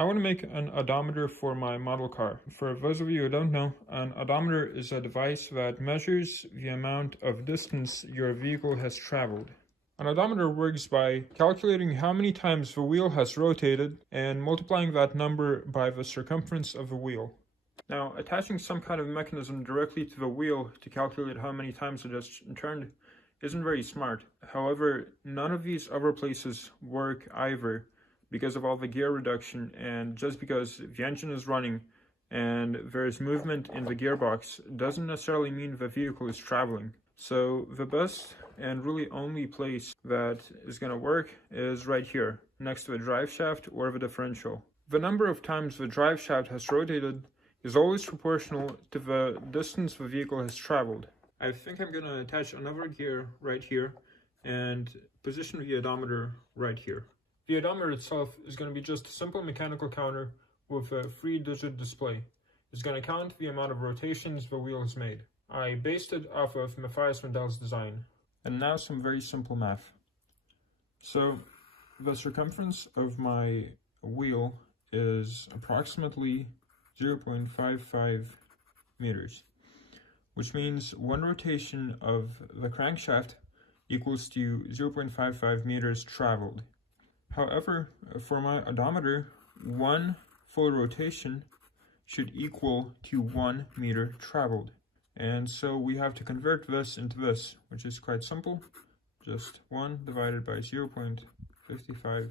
I want to make an odometer for my model car. For those of you who don't know, an odometer is a device that measures the amount of distance your vehicle has traveled. An odometer works by calculating how many times the wheel has rotated and multiplying that number by the circumference of the wheel. Now, attaching some kind of mechanism directly to the wheel to calculate how many times it has turned isn't very smart. However, none of these other places work either because of all the gear reduction, and just because the engine is running and there's movement in the gearbox doesn't necessarily mean the vehicle is traveling. So the best and really only place that is going to work is right here, next to the drive shaft or the differential. The number of times the drive shaft has rotated is always proportional to the distance the vehicle has traveled. I think I'm going to attach another gear right here and position the odometer right here. The odometer itself is going to be just a simple mechanical counter with a 3-digit display. It's going to count the amount of rotations the wheel has made. I based it off of Matthias Mandel's design. And now some very simple math. So the circumference of my wheel is approximately 0.55 meters, which means one rotation of the crankshaft equals to 0.55 meters traveled. However, for my odometer, one full rotation should equal to 1 meter traveled. And so we have to convert this into this, which is quite simple. Just 1 divided by 0.55,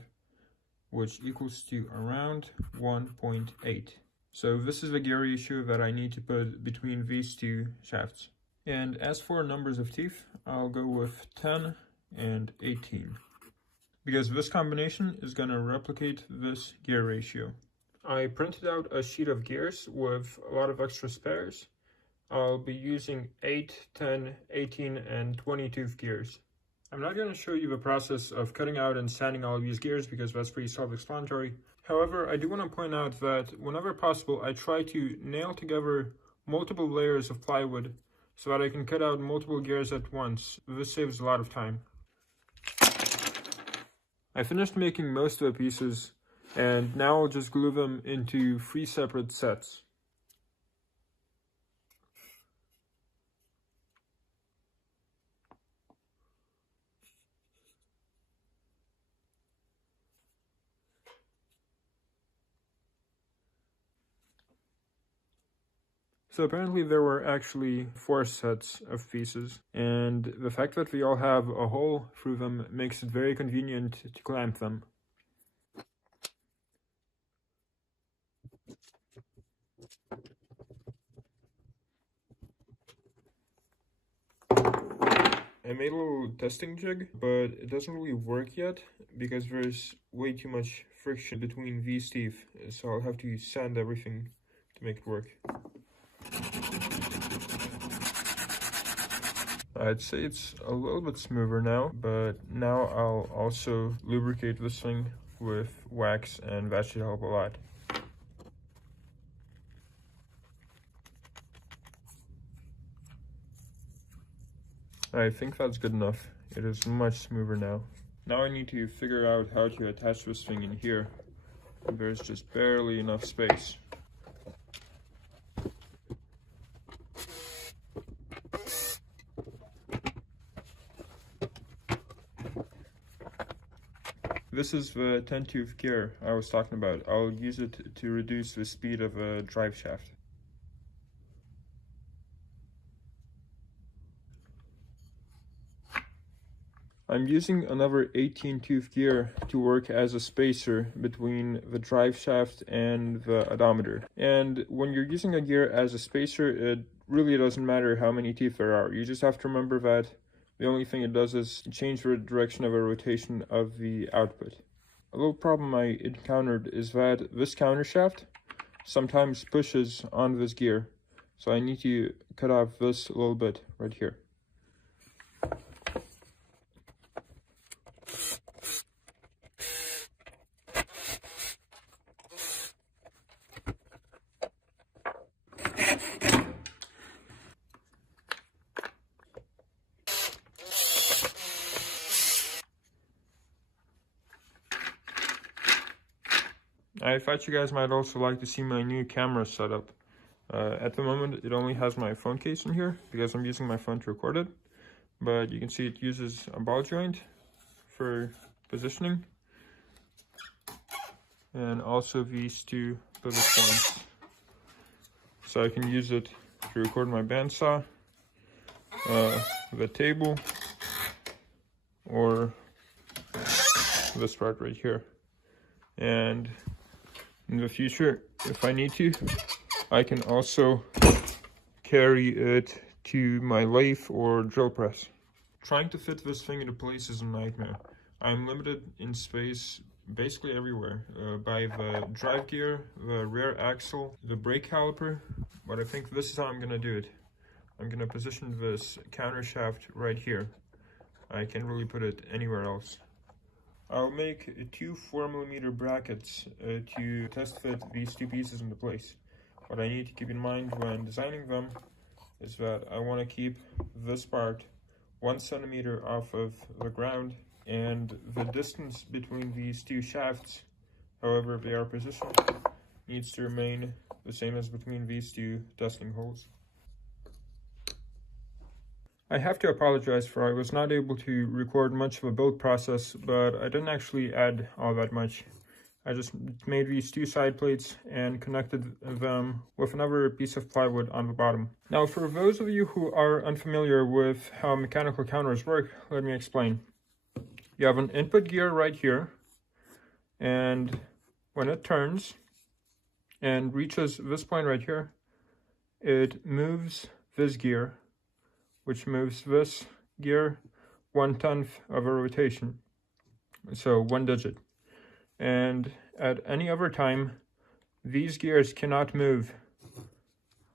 which equals to around 1.8. So this is the gear ratio that I need to put between these two shafts. And as for numbers of teeth, I'll go with 10 and 18. Because this combination is going to replicate this gear ratio. I printed out a sheet of gears with a lot of extra spares. I'll be using 8, 10, 18, and 20 tooth gears. I'm not going to show you the process of cutting out and sanding all of these gears because that's pretty self-explanatory. However, I do want to point out that whenever possible, I try to nail together multiple layers of plywood so that I can cut out multiple gears at once. This saves a lot of time. I finished making most of the pieces, and now I'll just glue them into 3 separate sets. So apparently there were actually 4 sets of pieces, and the fact that we all have a hole through them makes it very convenient to clamp them. I made a little testing jig, but it doesn't really work yet because there's way too much friction between these teeth, so I'll have to sand everything to make it work. I'd say it's a little bit smoother now, but now I'll also lubricate this thing with wax, and that should help a lot. I think that's good enough. It is much smoother now. Now I need to figure out how to attach this thing in here. There's just barely enough space. This is the 10-tooth gear I was talking about. I'll use it to reduce the speed of a drive shaft. I'm using another 18-tooth gear to work as a spacer between the drive shaft and the odometer. And when you're using a gear as a spacer, it really doesn't matter how many teeth there are. You just have to remember that the only thing it does is change the direction of a rotation of the output. A little problem I encountered is that this counter shaft sometimes pushes on this gear. So I need to cut off this a little bit right here. I thought you guys might also like to see my new camera setup. At the moment, it only has my phone case in here because I'm using my phone to record it. But you can see it uses a ball joint for positioning. And also these two pivot points. So I can use it to record my bandsaw, the table, or this part right here. And in the future, if I need to, I can also carry it to my lathe or drill press. Trying to fit this thing into place is a nightmare. I'm limited in space basically everywhere, by the drive gear, the rear axle, the brake caliper, but I think this is how I'm gonna do it. I'm gonna position this counter shaft right here. I can't really put it anywhere else. I'll make two 4mm brackets to test fit these two pieces into place. What I need to keep in mind when designing them is that I want to keep this part 1 centimeter off of the ground, and the distance between these two shafts, however they are positioned, needs to remain the same as between these two testing holes. I have to apologize for I was not able to record much of a build process, but I didn't actually add all that much. I just made these two side plates and connected them with another piece of plywood on the bottom. Now, for those of you who are unfamiliar with how mechanical counters work, let me explain. You have an input gear right here, and when it turns and reaches this point right here, it moves this gear, which moves this gear 1/10 of a rotation, so 1 digit. And at any other time, these gears cannot move.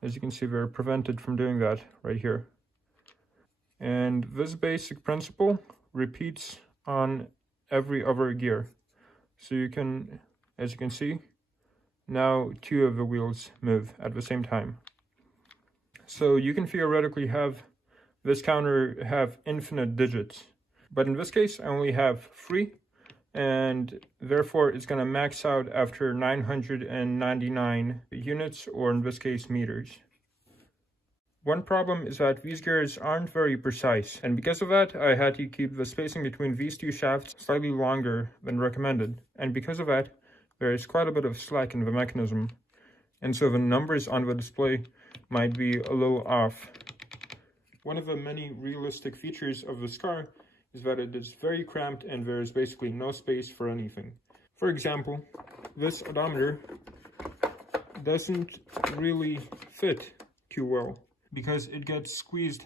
As you can see, they're prevented from doing that right here. And this basic principle repeats on every other gear. So you can, as you can see, now 2 of the wheels move at the same time. So you can theoretically have this counter have infinite digits, but in this case I only have 3, and therefore it's going to max out after 999 units, or in this case meters. One problem is that these gears aren't very precise, and because of that I had to keep the spacing between these two shafts slightly longer than recommended, and because of that there is quite a bit of slack in the mechanism, and so the numbers on the display might be a little off. One of the many realistic features of this car is that it is very cramped and there is basically no space for anything. For example, this odometer doesn't really fit too well because it gets squeezed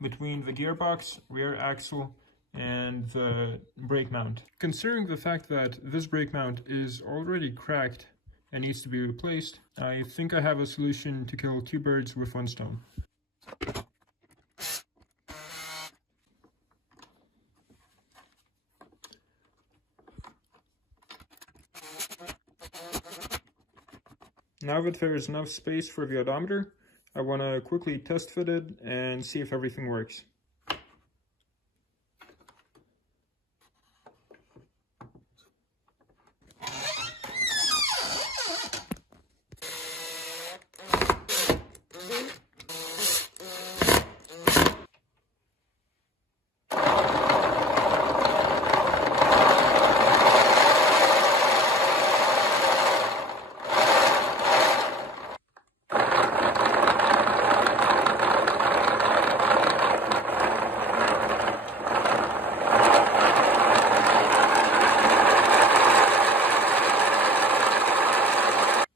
between the gearbox, rear axle, and the brake mount. Considering the fact that this brake mount is already cracked and needs to be replaced, I think I have a solution to kill 2 birds with 1 stone. Now that there is enough space for the odometer, I want to quickly test fit it and see if everything works.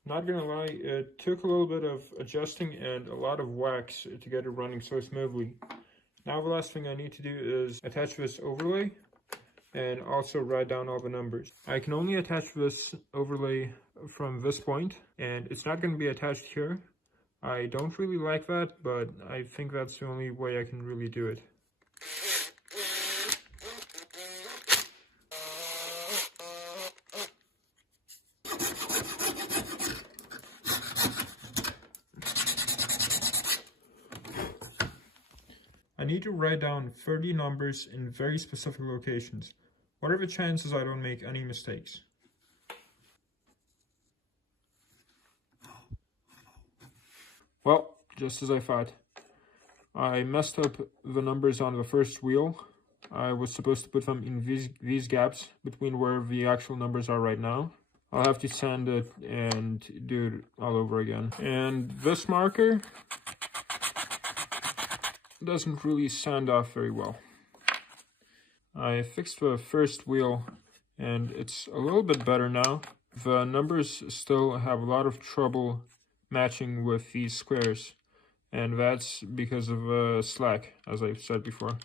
Not gonna lie, it took a little bit of adjusting and a lot of wax to get it running so smoothly. Now the last thing I need to do is attach this overlay and also write down all the numbers. I can only attach this overlay from this point, and it's not going to be attached here. I don't really like that, but I think that's the only way I can really do it. I need to write down 30 numbers in very specific locations. What are the chances I don't make any mistakes? Well, just as I thought. I messed up the numbers on the first wheel. I was supposed to put them in these gaps between where the actual numbers are right now. I'll have to sand it and do it all over again. And this marker doesn't really sand off very well. I fixed the first wheel and it's a little bit better now. The numbers still have a lot of trouble matching with these squares, and that's because of slack, as I've said before.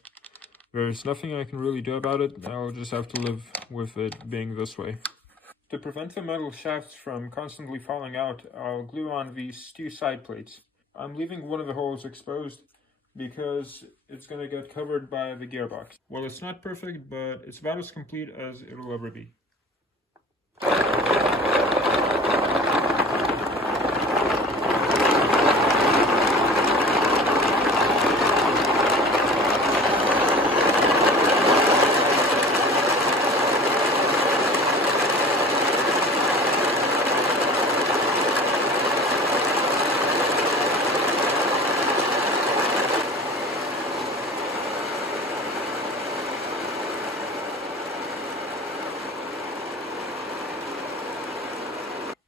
There's nothing I can really do about it. I'll just have to live with it being this way. To prevent the metal shafts from constantly falling out, I'll glue on these two side plates. I'm leaving one of the holes exposed because it's going to get covered by the gearbox. Well, it's not perfect, but it's about as complete as it'll ever be.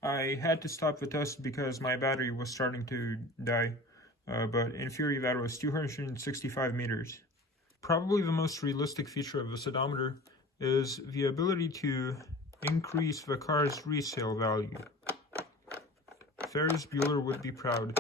I had to stop the test because my battery was starting to die, but in theory that was 265 meters. Probably the most realistic feature of this odometer is the ability to increase the car's resale value. Ferris Bueller would be proud.